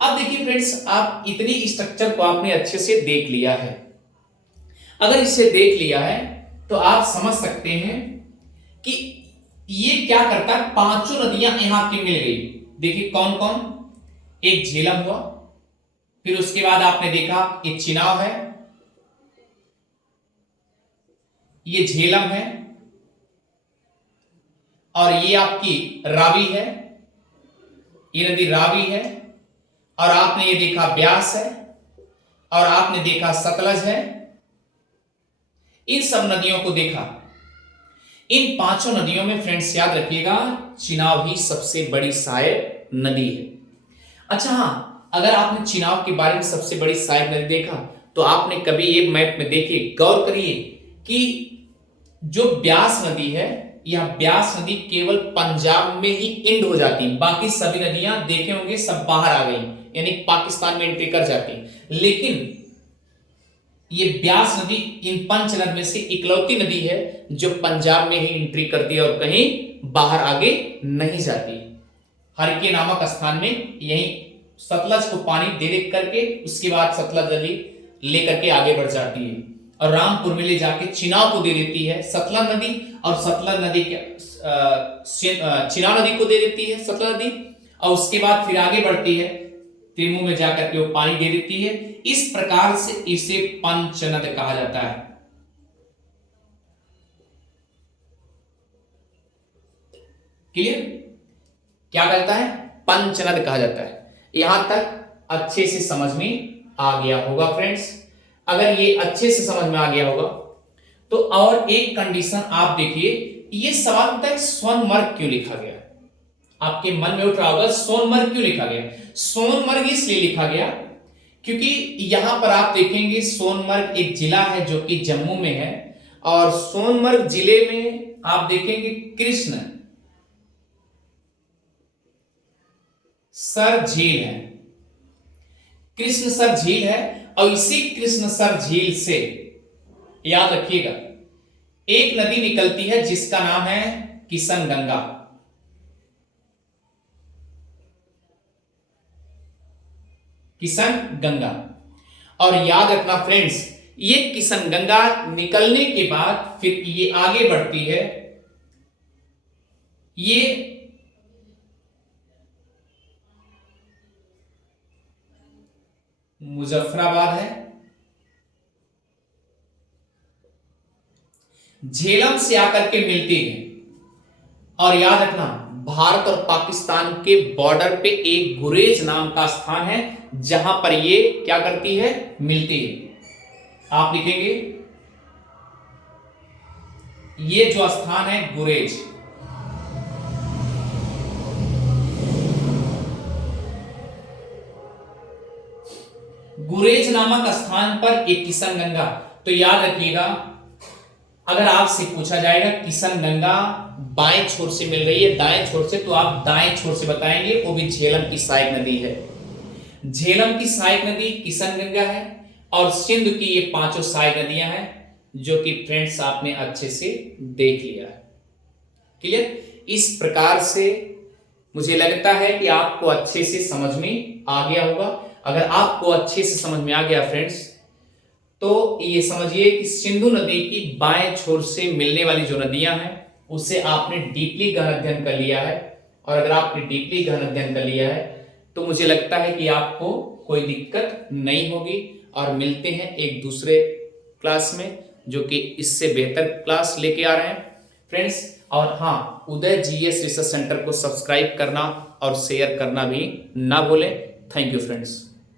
अब देखिए फ्रेंड्स, आप इतनी स्ट्रक्चर को आपने अच्छे से देख लिया है। अगर इसे देख लिया है तो आप समझ सकते हैं कि ये क्या करता है, पांचों नदियां यहां की मिल गई। देखिए कौन कौन, एक झेलम हुआ, फिर उसके बाद आपने देखा एक चिनाव है, ये झेलम है, और ये आपकी रावी है, ये नदी रावी है, और आपने ये देखा ब्यास है, और आपने देखा सतलज है। इन सब नदियों को देखा। इन पांचों नदियों में फ्रेंड्स याद रखिएगा चिनाव ही सबसे बड़ी सहायक नदी है। अच्छा हाँ, अगर आपने चिनाव के बारे में सबसे बड़ी सहायक नदी देखा तो आपने कभी ये मैप में देखिए, गौर करिए कि जो ब्यास नदी है, यह ब्यास नदी केवल पंजाब में ही एंड हो जाती है। बाकी सभी नदियां देखे होंगे सब बाहर आ गई, यानी पाकिस्तान में एंट्री कर जाती। लेकिन ये ब्यास नदी इन पंच नद में से इकलौती नदी है जो पंजाब में ही एंट्री करती है और कहीं बाहर आगे नहीं जाती। हरके नामक स्थान में यही सतलज को पानी दे करके उसके बाद सतलज नदी लेकर के आगे बढ़ जाती है और रामपुर में ले जाके चिनाव को दे देती है सतलज नदी, और सतलज नदी चिनाव नदी को दे देती है सतलज नदी, और उसके बाद फिर आगे बढ़ती है त्रिमु में जाकर के वो पानी दे देती है। इस प्रकार से इसे पंचनद कहा जाता है। क्लियर, क्या कहता है, पंचनद कहा जाता है। यहां तक अच्छे से समझ में आ गया होगा फ्रेंड्स। अगर ये अच्छे से समझ में आ गया होगा तो और एक कंडीशन आप देखिए, ये सवाल होता है सोनमर्ग क्यों लिखा गया। आपके मन में उठ रहा होगा सोनमर्ग क्यों लिखा गया। सोनमर्ग इसलिए लिखा गया क्योंकि यहां पर आप देखेंगे सोनमर्ग एक जिला है जो कि जम्मू में है, और सोनमर्ग जिले में आप देखेंगे कृष्ण सर झील है, कृष्ण सर झील है। और इसी कृष्ण सर झील से याद रखिएगा एक नदी निकलती है जिसका नाम है किशन गंगा। किशन गंगा। और याद रखना फ्रेंड्स, ये किशन गंगा निकलने के बाद फिर ये आगे बढ़ती है ये मुजफ्फराबाद है। झेलम से आकर के मिलती है। और याद रखना, भारत और पाकिस्तान के बॉर्डर पे एक गुरेज नाम का स्थान है जहां पर ये क्या करती है, मिलती है। आप लिखेंगे ये जो स्थान है गुरेज। गुरेज नामक स्थान पर एक किशनगंगा। तो याद रखिएगा, अगर आपसे पूछा जाएगा किशनगंगा बाएं छोर से मिल रही है दाएं छोर से, तो आप दाएं छोर से बताएंगे, वो भी झेलम की सहायक नदी है। झेलम की सहायक नदी किशनगंगा है और सिंध की ये पांचों सहायक नदियां हैं, जो कि फ्रेंड्स आपने अच्छे से देख लिया है। क्लियर? इस प्रकार से मुझे लगता है कि आपको अच्छे से समझ में आ गया होगा। अगर आपको अच्छे से समझ में आ गया फ्रेंड्स, तो ये समझिए कि सिंधु नदी की बाएं छोर से मिलने वाली जो नदियां हैं उसे आपने डीपली गहन अध्ययन कर लिया है। और अगर आपने डीपली गहन अध्ययन कर लिया है तो मुझे लगता है कि आपको कोई दिक्कत नहीं होगी। और मिलते हैं एक दूसरे क्लास में, जो कि इससे बेहतर क्लास लेके आ रहे हैं फ्रेंड्स। और हाँ, उदय जीएस रिसर्च सेंटर को सब्सक्राइब करना और शेयर करना भी ना भूलें। Thank you friends.